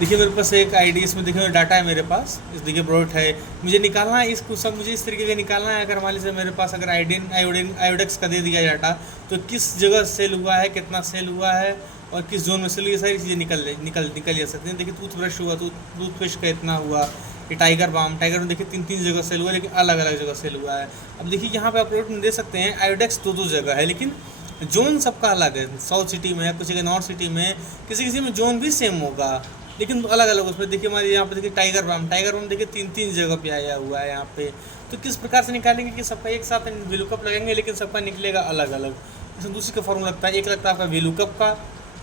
देखिए मेरे पास एक आईडी, इसमें देखिए डाटा है मेरे पास, इस देखिए प्रोडक्ट है, मुझे निकालना है इसको सब, मुझे इस तरीके का निकालना है। अगर मान लीजिए मेरे पास अगर आयोडेक्स का दे दिया डाटा, तो किस जगह सेल हुआ है, कितना सेल हुआ है और किस जोन में सेल हुआ, ये सारी चीज़ें निकल जा सकती हैं। देखिए टूथब्रश हुआ तो टूथपेस्ट का इतना हुआ, ये टाइगर बाम देखिए 3 3 जगह सेल हुआ है, लेकिन अलग अलग जगह सेल हुआ है। अब देखिए यहाँ पे आप प्रोडक्ट में दे सकते हैं आयोडेक्स 2 2 जगह है, लेकिन जोन सबका अलग है। साउथ सिटी में है, किसी के नॉर्थ सिटी में, किसी किसी में जोन भी सेम होगा, लेकिन अलग अलग उसमें। देखिए हमारे यहाँ पे देखिए टाइगर बाम देखिए 3 3 जगह पे आया हुआ है यहाँ पे। तो किस प्रकार से निकालेंगे कि सबका एक साथ विलुकअप लगेंगे, लेकिन सबका निकलेगा अलग अलग। इसमें दूसरी का फॉर्मूला लगता है, एक लगता है आपका विलुकअप का,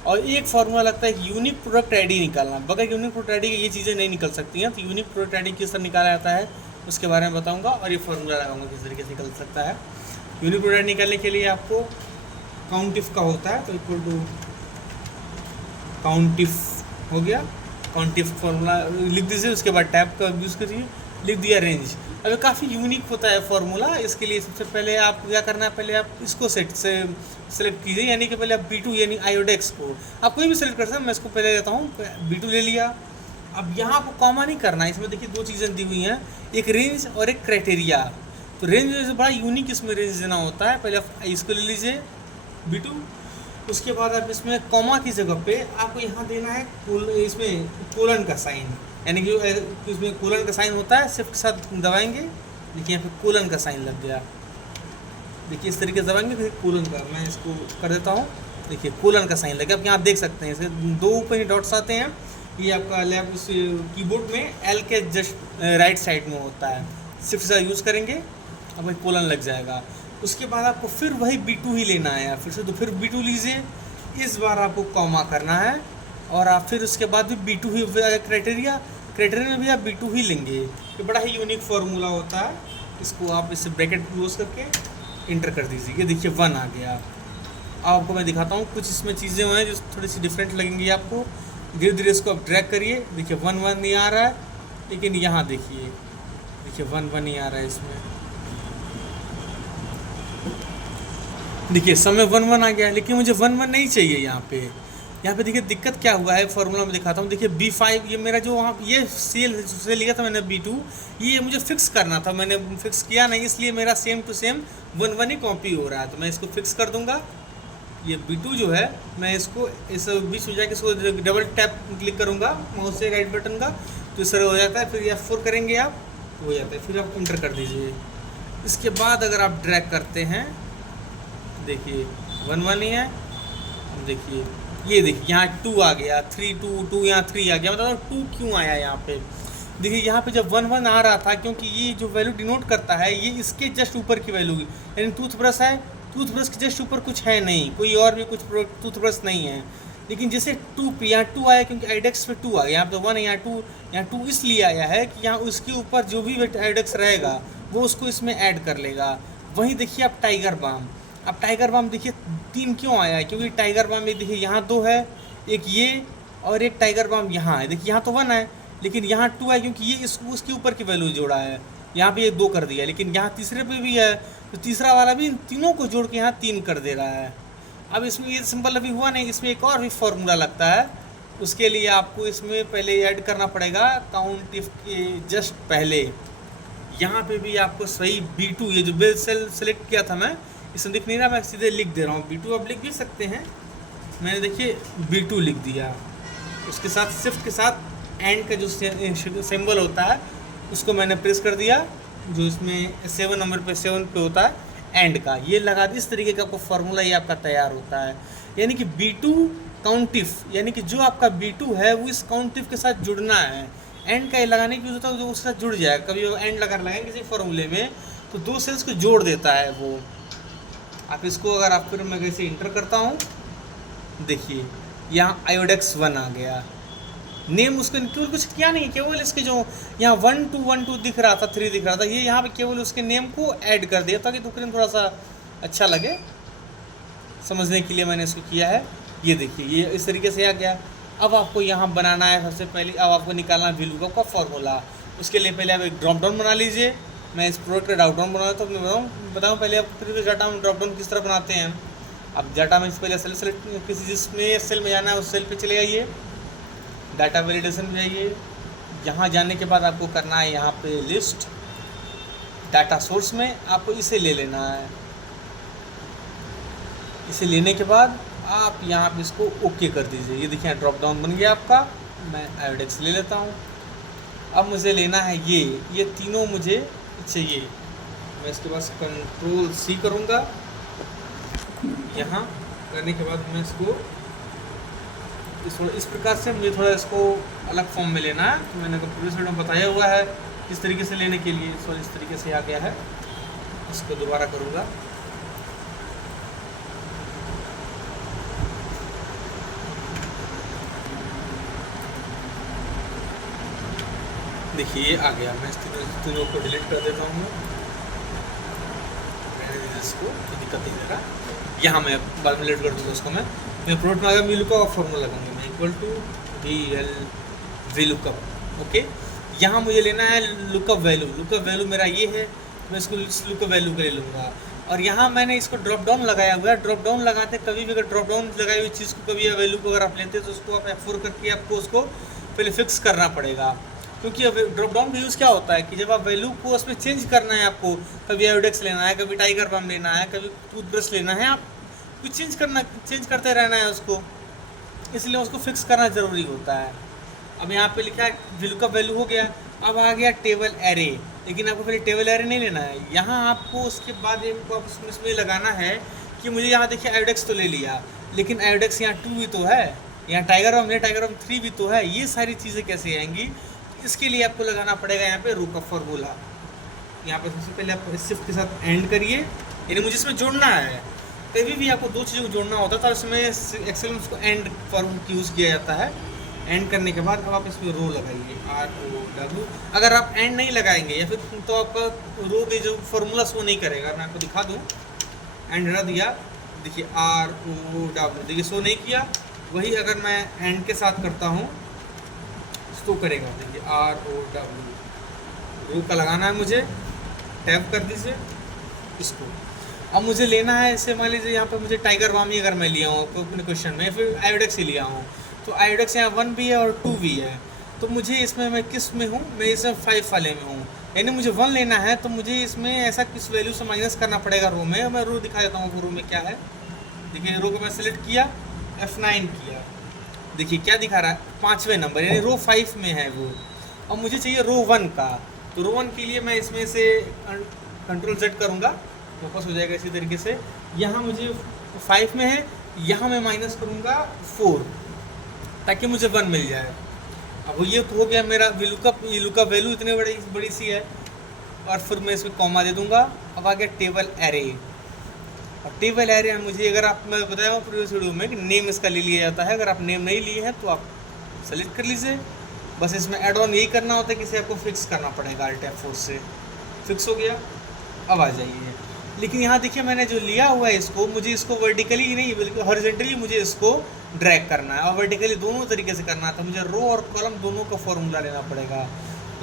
और एक फार्मूला लगता है कि यूनिक प्रोडक्ट आईडी निकालना। बगैर यूनिक प्रोडक्ट आईडी के ये चीज़ें नहीं निकल सकती हैं। तो यूनिक प्रोडक्ट आईडी किस तरह निकाला जाता है उसके बारे में बताऊँगा, और ये फार्मूला लगाऊंगा किस तरीके से निकल सकता है। यूनिक प्रोडक्ट निकालने के लिए आपको काउंटिफ का होता है, तो इक्वल टू काउंटिफ हो गया। काउंटिफ फॉर्मूला लिख दीजिए, उसके बाद टैब का यूज़ करिए, लिख दिया रेंज। अब काफ़ी यूनिक होता है फार्मूला। इसके लिए सबसे पहले आप क्या करना है, पहले आप इसको सेलेक्ट कीजिए, यानी कि पहले आप B2 यानी आयोडेक्स को आप कोई भी सेलेक्ट कर सकते हैं। मैं इसको पहले लेता हूँ, B2 ले लिया। अब यहाँ आपको कॉमा नहीं करना है, इसमें देखिए 2 चीज़ें दी हुई हैं, एक रेंज और एक क्राइटेरिया। तो रेंज से बड़ा यूनिक इसमें रेंज देना होता है। पहले आप इसको ले लीजिए B2, उसके बाद आप इसमें कॉमा की जगह पे आपको यहाँ देना है इसमें कोलन का साइन, यानी कि इसमें कोलन का साइन होता है। शिफ्ट के साथ दबाएंगे, देखिए यहाँ पे कोलन का साइन लग गया। देखिए इस तरीके से दबाएंगे, देखिए कोलन का, मैं इसको कर देता हूँ, देखिए कोलन का साइन लग गया। अब यहाँ आप देख सकते हैं इसके 2 ऊपर ही डॉट्स आते हैं। ये आपका लैप उस कीबोर्ड में L के जस्ट राइट साइड में होता है। शिफ्ट से यूज़ करेंगे, अब वही कोलन लग जाएगा। उसके बाद आपको फिर वही B2 ही लेना है फिर से, तो फिर B2 लीजिए। इस बार आपको कॉमा करना है, और आप फिर उसके बाद भी B2 ही, क्राइटेरिया में भी आप B2 ही लेंगे। ये बड़ा ही यूनिक फार्मूला होता है। इसको आप इससे ब्रैकेट क्लोज करके इंटर कर दीजिए। ये देखिए 1 आ गया। अब आपको मैं दिखाता हूँ, कुछ इसमें चीज़ें हैं जो थोड़ी सी डिफरेंट लगेंगी आपको। धीरे धीरे इसको आप ड्रैग करिए, देखिए 1 1 नहीं आ रहा है, लेकिन यहाँ देखिए 1 1 नहीं आ रहा है इसमें। देखिए समय 1 1 आ गया, लेकिन मुझे 1 1 नहीं चाहिए यहाँ पे देखिए दिक्कत क्या हुआ है, फार्मूला में दिखाता हूँ। देखिए B5 ये मेरा जो वहाँ ये सेल लिया था मैंने B2, ये मुझे फिक्स करना था, मैंने फिक्स किया नहीं, इसलिए मेरा सेम टू सेम 1 1 ही कॉपी हो रहा है। तो मैं इसको फिक्स कर दूंगा। ये B2 जो है, मैं इसको इस बीच में जाके इसको डबल टैप क्लिक करूँगा माउस से राइट बटन का, तो इस तरह हो जाता है। फिर F4 करेंगे आप, तो हो जाता है। फिर आप इंटर कर दीजिए। इसके बाद अगर आप ड्रैग करते हैं, देखिए 1 1 ही है। देखिए ये देखिए यहाँ 2 आ गया, 3 2 2, यहाँ 3 आ गया। मतलब 2 क्यों आया यहाँ पे? देखिए यहाँ पे जब 1 1 आ रहा था, क्योंकि ये जो वैल्यू डिनोट करता है ये इसके जस्ट ऊपर की वैल्यू, यानी टूथब्रश है, टूथब्रश के जस्ट ऊपर कुछ है नहीं, कोई और भी कुछ टूथब्रश नहीं है। लेकिन जैसे 2 पे यहाँ 2 आया, क्योंकि आइडेक्स पे 2 आ गया, यहाँ पे 1 यहाँ 2 इसलिए आया है कि यहाँ उसके ऊपर जो भी आइडेक्स रहेगा वो उसको इसमें ऐड कर लेगा। वहीं देखिए आप टाइगर बाम, अब टाइगर बाम देखिए 3 क्यों आया है, क्योंकि टाइगर बाम ये देखिए यहाँ 2 है, एक ये और एक टाइगर बाम यहाँ है। देखिए यहाँ तो 1 है, लेकिन यहाँ 2 है, क्योंकि ये उसके ऊपर की वैल्यू जोड़ा है। यहाँ पे ये 2 कर दिया, लेकिन यहाँ तीसरे पे भी है, तो तीसरा वाला भी इन तीनों को जोड़ के यहाँ 3 कर दे रहा है। अब इसमें ये सिंपल अभी हुआ नहीं, इसमें एक और भी फार्मूला लगता है। उसके लिए आपको इसमें पहले ऐड करना पड़ेगा काउंट इफ के जस्ट पहले। यहाँ पे भी आपको सही B2, ये जो बिल सेल सेलेक्ट किया था मैं, इसमें दिख नहीं रहा, मैं सीधे लिख दे रहा हूँ B2। आप लिख भी सकते हैं, मैंने देखिए B2 लिख दिया। उसके साथ शिफ्ट के साथ एंड का जो सिंबल होता है उसको मैंने प्रेस कर दिया, जो इसमें 7 नंबर पे 7 पे होता है एंड का, ये लगा दी। इस तरीके का आपको फार्मूला ये आपका तैयार होता है। यानी कि B2 काउंटिफ, यानी कि जो आपका B2 है वो इस काउंटिफ के साथ जुड़ना है। एंड का ये लगाने की जरूरत है, जो उसके साथ जुड़ जाए। कभी वो एंड लगा लगाएंगे किसी फार्मूले में तो 2 सेल्स को जोड़ देता है वो। आप इसको अगर आप फिर मैं कैसे इंटर करता हूँ, देखिए यहाँ आयोडेक्स 1 आ गया। नेम उसको केवल कुछ किया नहीं, केवल इसके जो यहाँ 1 2 1 2 दिख रहा था, 3 दिख रहा था, ये यहाँ पे केवल उसके नेम को ऐड कर दिया ताकि दुकान थोड़ा सा अच्छा लगे समझने के लिए मैंने इसको किया है। ये देखिए ये इस तरीके से आ गया। अब आपको यहाँ बनाना है सबसे पहले, अब आपको निकालना है VLOOKUP का फॉर्मूला। उसके लिए पहले आप एक ड्रॉप डाउन बना लीजिए। मैं इस प्रोडक्ट का ड्रॉप डाउन बनाता हूँ, तो बताऊँ पहले आप प्रीवियस डाटा में ड्रॉप डाउन किस तरह बनाते हैं। अब डाटा में पहले सेल सेलेक्ट, किसी जिसमें सेल में जाना है उस सेल पे चले आइए। डाटा वैलिडेशन में जाइए। यहाँ जाने के बाद आपको करना है यहाँ पे लिस्ट, डाटा सोर्स में आपको इसे ले लेना है। इसे लेने के बाद आप यहाँ पे इसको ओके कर दीजिए। ये देखिए ड्रॉप डाउन बन गया आपका। मैं आयोडेक्स ले लेता हूँ। अब मुझे लेना है ये तीनों मुझे चाहिए। मैं इसके पास कंट्रोल सी करूँगा। यहाँ करने के बाद मैं इसको इस प्रकार से मुझे थोड़ा इसको अलग फॉर्म में लेना है। तो मैंने प्रीवियस वीडियो में बताया हुआ है इस तरीके से लेने के लिए। सो इस तरीके से आ गया है। इसको दोबारा करूँगा। देखिए ये आ गया। मैं इस तीनों को डिलीट कर देता हूँ। इसको दिक्कत नहीं दे रहा। यहाँ मैं बाद में डिलीट कर दूँगा उसको। मैं प्रोडक्ट में आगे VLOOKUP और फॉर्मूला लगाऊंगा। मैं इक्वल टू VLOOKUP। ओके, यहाँ मुझे लेना है लुकअप वैल्यू। लुकअप वैल्यू मेरा ये है। मैं इसको लुकअप वैल्यू के ले लूँगा। और यहाँ मैंने इसको ड्रॉप डाउन लगाया हुआ है। ड्रॉप डाउन लगाते कभी भी अगर ड्रॉप डाउन लगाई हुई चीज़ को कभी वैल्यू को अगर आप लेते हैं तो उसको आप F4 करके आपको उसको पहले फिक्स करना पड़ेगा। क्योंकि अब ड्रॉप डाउन का यूज़ क्या होता है कि जब आप वैल्यू को उसमें चेंज करना है, आपको कभी आयोडेक्स लेना है, कभी टाइगर बाम लेना है, कभी टूथब्रश लेना है, आप कुछ चेंज करते रहना है उसको, इसलिए उसको फिक्स करना ज़रूरी होता है। अब यहाँ पे लिखा है VLOOKUP वैल्यू हो गया। अब आ गया टेबल एरे। लेकिन आपको पहले टेबल एरे नहीं लेना है। यहाँ आपको उसके बाद आपको इसमें लगाना है कि मुझे यहाँ देखिए आयोडेक्स तो ले लिया, लेकिन आयोडेक्स यहाँ 2 भी तो है, यहाँ टाइगर बाम 3 भी तो है। ये सारी चीज़ें कैसे आएंगी, इसके लिए आपको लगाना पड़ेगा यहाँ पे रो का फॉर्मूला। यहाँ पर सबसे पहले आप शिफ्ट के साथ एंड करिए, यानी मुझे इसमें जोड़ना है। कभी भी आपको दो चीज़ों को जोड़ना होता है तो उसमें एक्सेल में उसको एंड फॉर्म यूज़ किया जाता है। एंड करने के बाद अब आप इसमें रो लगाइए, ROW। अगर आप एंड नहीं लगाएंगे या फिर तो आपका रो के जो फॉर्मूला शो नहीं करेगा। मैं आपको दिखा दूँ, एंड हटा दिया, देखिए ROW, देखिए शो नहीं किया। वही अगर मैं एंड के साथ करता हूँ तो करेगा। देखिए ROW, रो का लगाना है मुझे। टैप कर दीजिए इसको। अब मुझे लेना है, इसे मान लीजिए यहाँ पे मुझे टाइगर बाम ही अगर मैं लिया हूँ अपने क्वेश्चन में, फिर आयोडेक्स ही लिया हूँ, तो आयोडेक्स यहाँ 1 भी है और 2 भी है। तो मुझे इसमें मैं किस में हूँ, मैं इसमें 5 वाले में हूँ। यानी मुझे 1 लेना है तो मुझे इसमें ऐसा किस वैल्यू से माइनस करना पड़ेगा रो में। मैं रो दिखा देता हूँ रो में क्या है। देखिए रो को मैं सेलेक्ट किया, F9 किया, देखिए क्या दिखा रहा है, 5वें नंबर, यानी रो 5 में है वो। और मुझे चाहिए रो 1 का। तो रो 1 के लिए मैं इसमें से कंट्रोल Z करूँगा, वापस हो जाएगा इसी तरीके से। यहाँ मुझे 5 में है, यहाँ मैं माइनस करूँगा 4 ताकि मुझे 1 मिल जाए। अब ये तो हो गया मेरा लुकअप वैल्यू इतनी बड़ी सी है। और फिर मैं इसमें कॉमा दे दूँगा। अब आ गया टेबल एरे। और टेबल एरे मुझे, अगर आप, मैं बताया हूँ प्रीवियस वीडियो में कि नेम इसका ले लिया जाता है। अगर आप नेम नहीं लिए हैं तो आप सेलेक्ट कर लीजिए। बस इसमें एड ऑन यही करना होता है कि इसे आपको फिक्स करना पड़ेगा। Alt F4 से फिक्स हो गया। अब आ जाइए, लेकिन यहाँ देखिए मैंने जो लिया हुआ है इसको, मुझे इसको वर्टिकली ही नहीं बल्कि हॉरिजॉन्टली मुझे इसको ड्रैग करना है। और वर्टिकली दोनों तरीके से करना है। तो मुझे रो और कॉलम दोनों का फॉर्मूला लेना पड़ेगा।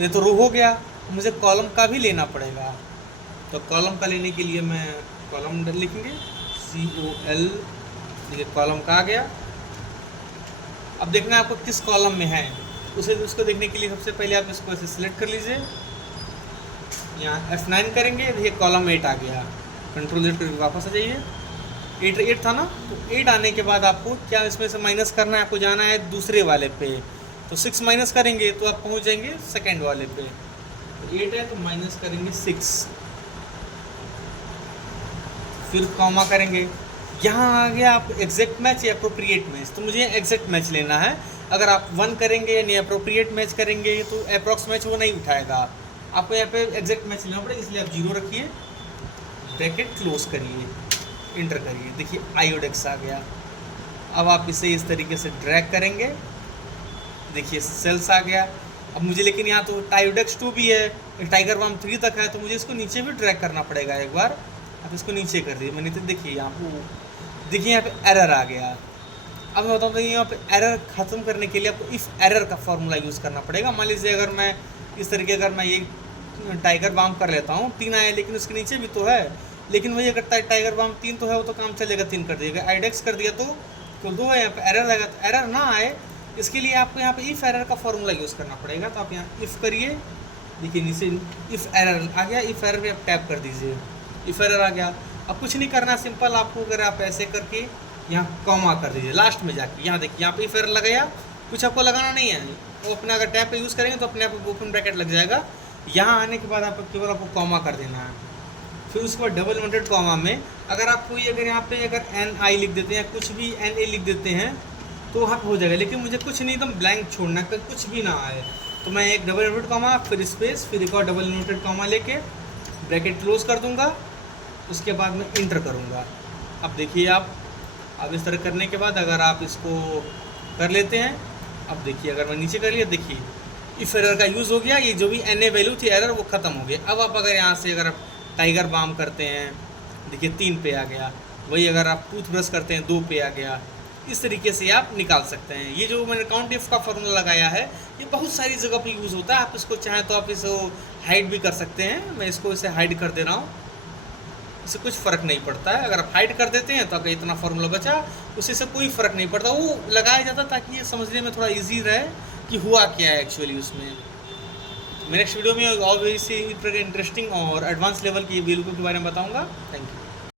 ये तो रो हो गया, मुझे कॉलम का भी लेना पड़ेगा। तो कॉलम का लेने के लिए मैं कॉलम लिखेंगे COL, देखिए कॉलम का आ गया। अब देखना है आपको किस कॉलम में है, उसको देखने के लिए सबसे पहले आप इसको ऐसे सिलेक्ट कर लीजिए। यहाँ F9 करेंगे, देखिए कॉलम 8 आ गया। कंट्रोल Z करके वापस आ जाइए। 8 था ना, तो 8 आने के बाद आपको क्या इसमें से माइनस करना है, आपको जाना है दूसरे वाले पे। तो 6 माइनस करेंगे तो आप पहुँच जाएंगे सेकेंड वाले पे। तो 8 है तो माइनस करेंगे 6, फिर कॉमा करेंगे। यहाँ आ गया आप एग्जैक्ट मैच या अप्रोप्रिएट मैच। तो मुझे एग्जैक्ट मैच लेना है। अगर आप 1 करेंगे यानी अप्रोप्रिएट मैच करेंगे तो अप्रॉक्स मैच वो नहीं उठाएगा। आपको यहाँ पे एग्जैक्ट मैच लेना पड़ेगा, इसलिए आप 0 रखिए, ब्रैकेट क्लोज करिए, इंटर करिए। देखिए आयोडेक्स आ गया। अब आप इसे इस तरीके से ड्रैग करेंगे, देखिए सेल्स आ गया। अब मुझे लेकिन यहाँ तो आयोडेक्स 2 भी है, टाइगर बाम 3 तक है, तो मुझे इसको नीचे भी ड्रैग करना पड़ेगा एक बार। आप इसको नीचे कर दिए मैंने, तो देखिए यहाँ पे, देखिए यहाँ पे एरर आ गया। अब मैं बताऊँ तो यहाँ पे एरर ख़त्म करने के लिए आपको इफ़ एरर का फॉर्मूला यूज़ करना पड़ेगा। मान लीजिए अगर मैं इस तरीके, अगर मैं ये टाइगर बाम कर लेता हूँ, 3 आया लेकिन उसके नीचे भी तो है, लेकिन वही अगर टाइगर बाम 3 तो है वो तो काम चलेगा, 3 कर दिएगा। आयोडेक्स कर दिया तो 2 है, यहाँ पे एरर लगा। तो एरर ना आए इसके लिए आपको यहाँ पे इफ एरर का फॉर्मूला यूज़ करना पड़ेगा। तो आप यहाँ इफ़ करिए, देखिए नीचे इफ़ एरर आ गया, इफ़ एरर पे आप टैप कर दीजिए, इफ़ एरर आ गया। अब कुछ नहीं करना, सिंपल आपको अगर आप ऐसे करके यहाँ कॉमा कर दीजिए लास्ट में जाके, यहाँ देखिए यहाँ पे इफ़ एरर लगाया, कुछ आपको लगाना नहीं है, वो अपना अगर टैप का यूज़ करेंगे तो अपने आप ओपन ब्रैकेट लग जाएगा। यहाँ आने के बाद आप केवल आपको कॉमा कर देना है, फिर उसके बाद डबल इन्वर्टेड कॉमा में अगर आप कोई अगर यहाँ पे अगर NI लिख देते हैं, कुछ भी NA लिख देते हैं तो वहाँ पे हो जाएगा। लेकिन मुझे कुछ नहीं, एकदम ब्लैंक छोड़ना है, कुछ भी ना आए। तो मैं एक डबल इन्वर्टेड कॉमा, फिर स्पेस, फिर एक और डबल इन्वर्टेड कॉमा लेके ब्रैकेट क्लोज कर दूंगा, उसके बाद मैं इंटर करूँगा। अब देखिए अब इस तरह करने के बाद अगर आप इसको कर लेते हैं, अब देखिए अगर मैं नीचे कर लिया, देखिए इफ़ एरर का यूज़ हो गया, ये जो भी NA वैल्यू थी एरर वो ख़त्म हो गया। अब आप अगर यहाँ से अगर आप टाइगर बाम करते हैं, देखिए 3 पे आ गया, वही अगर आप टूथब्रश करते हैं 2 पे आ गया। इस तरीके से आप निकाल सकते हैं। ये जो मैंने काउंट इफ का फॉर्मूला लगाया है, ये बहुत सारी जगह पे यूज़ होता है। आप इसको चाहें तो आप इसको हाइड भी कर सकते हैं। मैं इसको इसे हाइड कर दे रहा हूँ, इससे कुछ फ़र्क नहीं पड़ता है। अगर आप हाइड कर देते हैं तो अगर इतना फार्मूला बचा, उससे से कोई फ़र्क नहीं पड़ता। वो लगाया जाता ताकि ये समझने में थोड़ा ईजी रहे कि हुआ क्या है एक्चुअली उसमें। मेरे नेक्स्ट वीडियो में और भी इसी तरह के इंटरेस्टिंग और एडवांस लेवल की वैल्यू के बारे में बताऊँगा। Thank you.